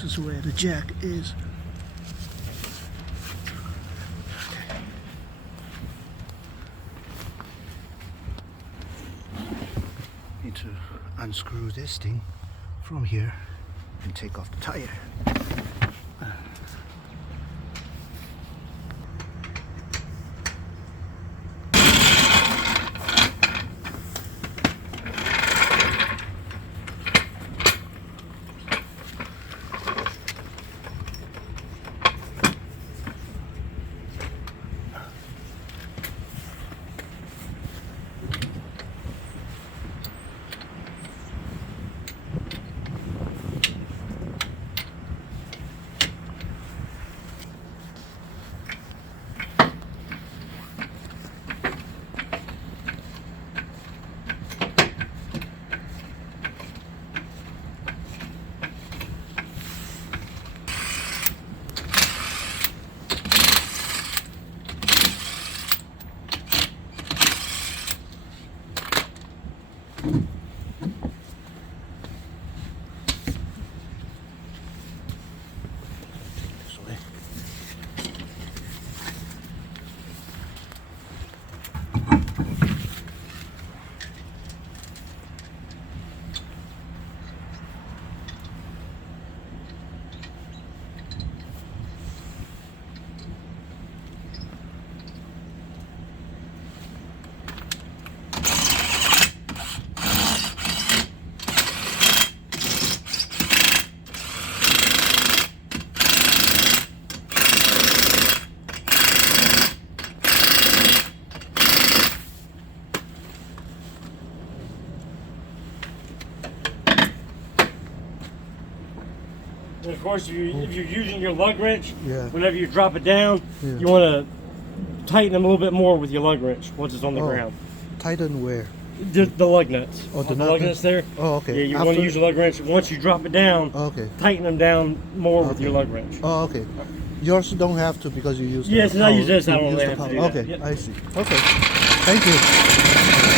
This is where the jack is. Need to unscrew this thing from here and take off the tire. And of course, if you're using your lug wrench, Yeah. whenever you drop it down, Yeah. you want to tighten them a little bit more with your lug wrench once it's on the ground. Tighten where? The lug nuts. Oh, the lug nuts there. Oh, okay. Yeah, you want to use your lug wrench. Once you drop it down, Okay. tighten them down more with your lug wrench. Oh, okay. Yours don't have to because you use. Yes, the and I use power. this. I You don't use really the have to power. do that. Okay, Yep. I see. Okay. Thank you.